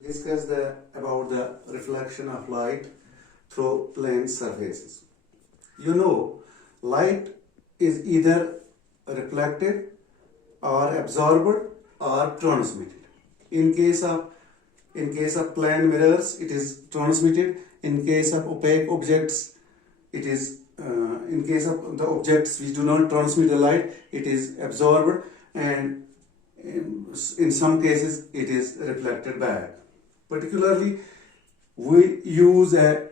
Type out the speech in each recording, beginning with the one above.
Discuss about the reflection of light through plane surfaces. You know, light is either reflected or absorbed or transmitted. In case of plane mirrors, it is transmitted. In case of opaque objects, it is in case of the objects which do not transmit the light, it is absorbed, and in some cases it is reflected back. Particularly, we use a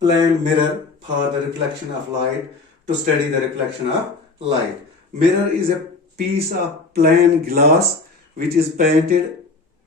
plane mirror for the reflection of light to study the reflection of light. Mirror is a piece of plain glass which is painted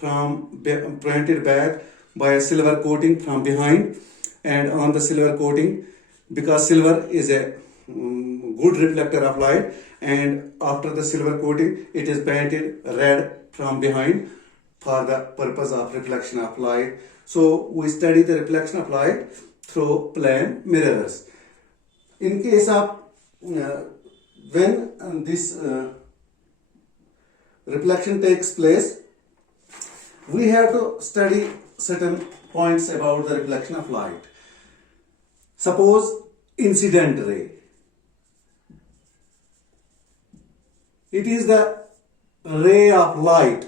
back by a silver coating from behind, and on the silver coating, because silver is a good reflector of light, and after the silver coating it is painted red from behind for the purpose of reflection of light. So we study the reflection of light through plane mirrors. In case of when this reflection takes place, we have to study certain points about the reflection of light. Suppose incident ray. It is the ray of light.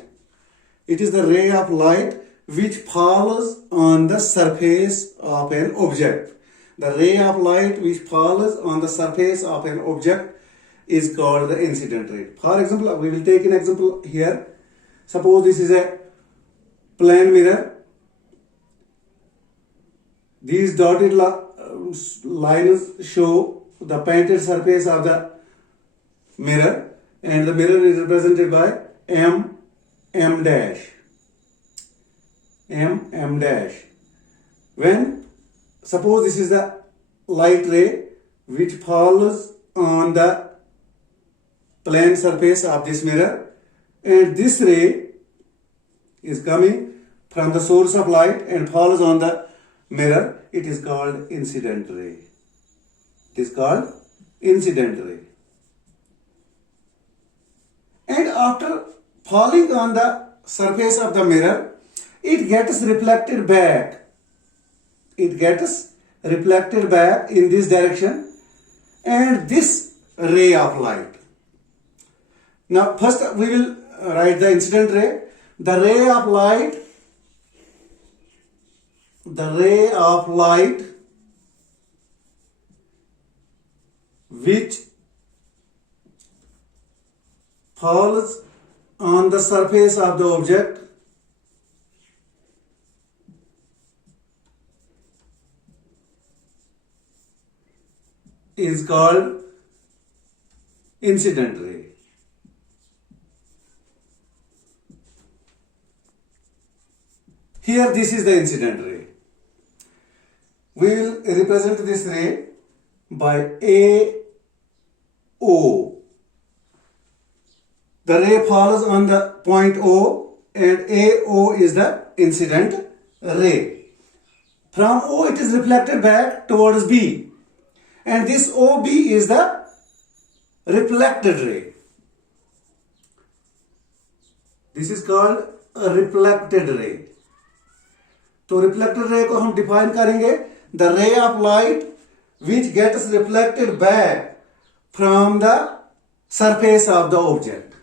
It is the ray of light which falls on the surface of an object. The ray of light which falls on the surface of an object is called the incident ray. For example, we will take an example here. Suppose this is a plane mirror. These dotted lines show the painted surface of the mirror, and the mirror is represented by M dash. When suppose this is the light ray which falls on the plane surface of this mirror, and this ray is coming from the source of light and falls on the mirror, it is called incident ray. It is called incident ray. And after falling on the surface of the mirror, it gets reflected back. It gets reflected back in this direction, and this ray of light. Now first we will write the incident ray. The ray of light which falls on the surface of the object is called incident ray. Here this is the incident ray. We will represent this ray by AO. The ray falls on the point O, and AO is the incident ray. From O it is reflected back towards B, and this OB is the reflected ray. This is called a reflected ray. तो reflected ray को हम define करेंगे, the ray of light which gets reflected back from the surface of the object.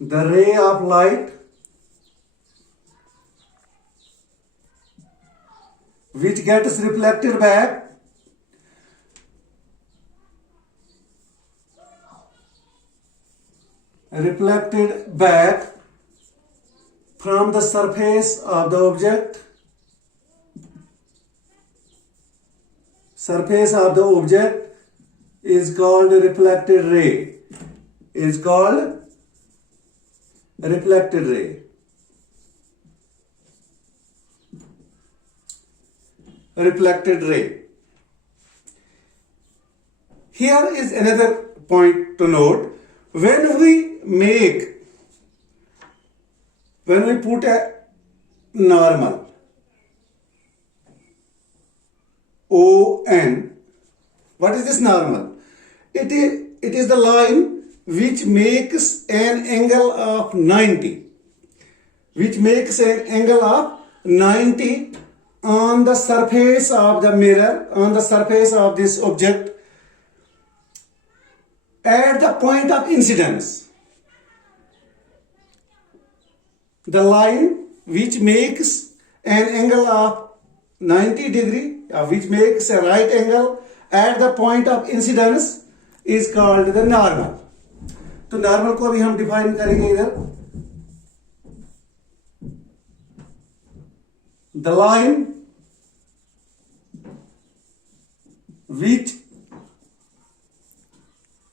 The ray of light which gets reflected back from the surface of the object. Surface of the object is called reflected ray. Is called reflected ray. Reflected ray. Here is another point to note. When we put a normal ON, what is this normal? It is the line which makes an angle of 90. which makes an angle of 90 on the surface of the mirror, on the surface of this object at the point of incidence. The line which makes an angle of 90 degree, which makes a right angle at the point of incidence is called the normal. तो normal को अभी हम define करेंगे इधर. The line which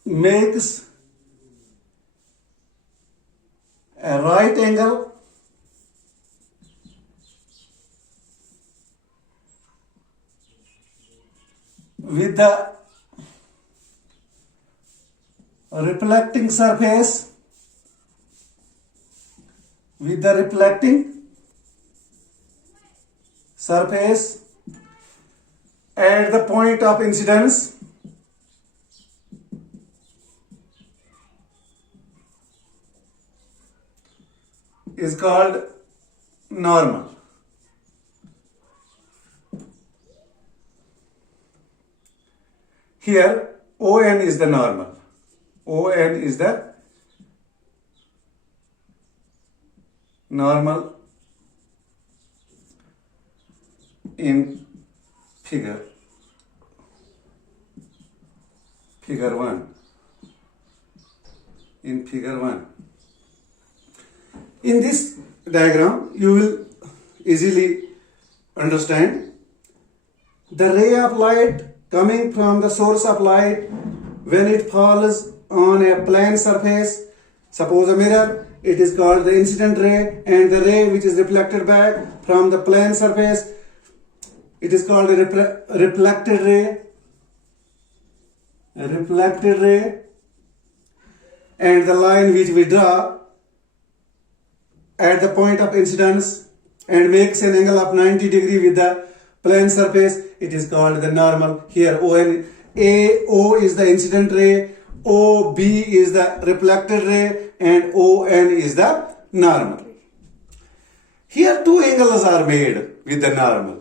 makes a right angle with the reflecting surface, with the reflecting surface at the point of incidence is called normal. Here ON is the normal. ON is the normal in figure 1. In figure 1. In this diagram, you will easily understand the ray of light coming from the source of light when it falls on a plane surface, suppose a mirror, it is called the incident ray, and the ray which is reflected back from the plane surface, it is called a reflected ray. A reflected ray, and the line which we draw at the point of incidence and makes an angle of 90 degree with the plane surface, it is called the normal. Here ON, AO is the incident ray, OB is the reflected ray, and ON is the normal. Here two angles are made with the normal.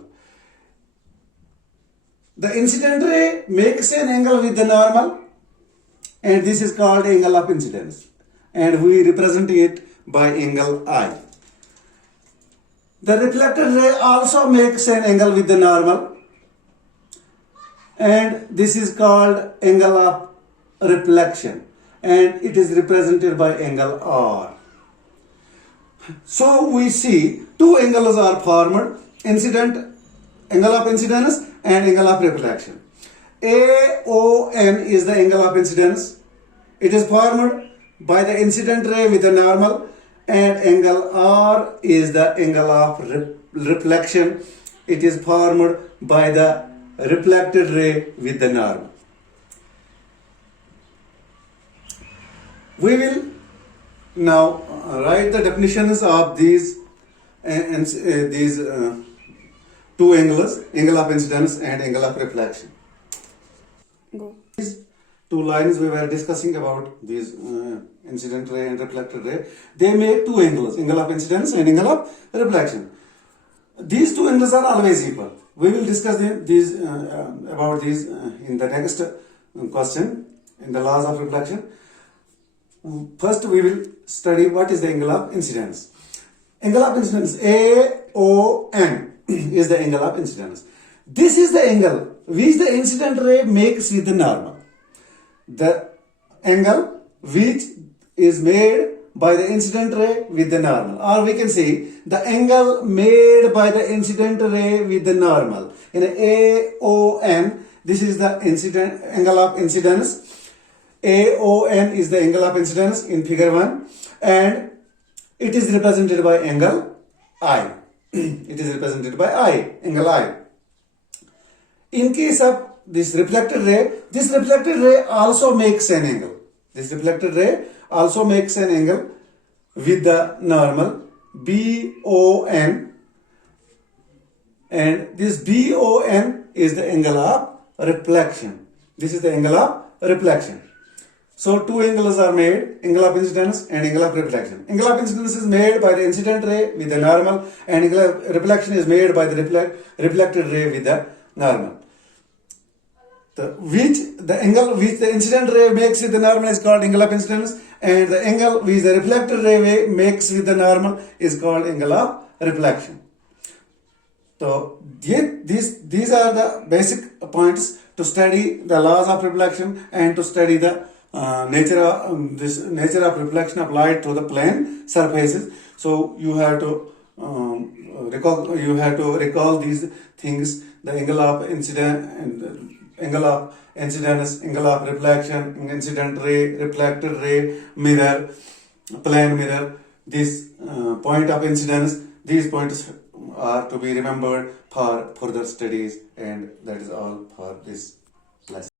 The incident ray makes an angle with the normal, and this is called angle of incidence, and we represent it by angle I. The reflected ray also makes an angle with the normal, and this is called angle of reflection, and it is represented by angle R. So we see two angles are formed, angle of incidence and angle of reflection. AON is the angle of incidence. It is formed by the incident ray with the normal, and angle R is the angle of reflection. It is formed by the reflected ray with the normal. We will now write the definitions of these two angles, angle of incidence and angle of reflection. Go. These two lines we were discussing about these incident ray and reflected ray, they make two angles, angle of incidence and angle of reflection. These two angles are always equal. We will discuss about these in the next question, in the laws of reflection. First we will study what is the angle of incidence. Angle of incidence, AON, is the angle of incidence. This is the angle which the incident ray makes with the normal. The angle which is made by the incident ray with the normal, or we can say the angle made by the incident ray with the normal. In AON, this is the angle of incidence. AON is the angle of incidence in figure 1, and it is represented by angle I. It is represented by I, angle I. In case of this reflected ray also makes an angle. This reflected ray also makes an angle with the normal, BON, and this BON is the angle of reflection. This is the angle of reflection. So two angles are made, angle of incidence and angle of reflection. Angle of incidence is made by the incident ray with the normal, and angle of reflection is made by the reflected ray with the normal. The angle which the incident ray makes with the normal is called angle of incidence, and the angle which the reflected ray makes with the normal is called angle of reflection. So these are the basic points to study the laws of reflection and to study the nature of reflection of light through the plane surfaces. So you have to recall these things: the angle of incident and angle of incidence, angle of reflection, incident ray, reflected ray, mirror, plane mirror. This point of incidence. These points are to be remembered for further studies, and that is all for this lesson.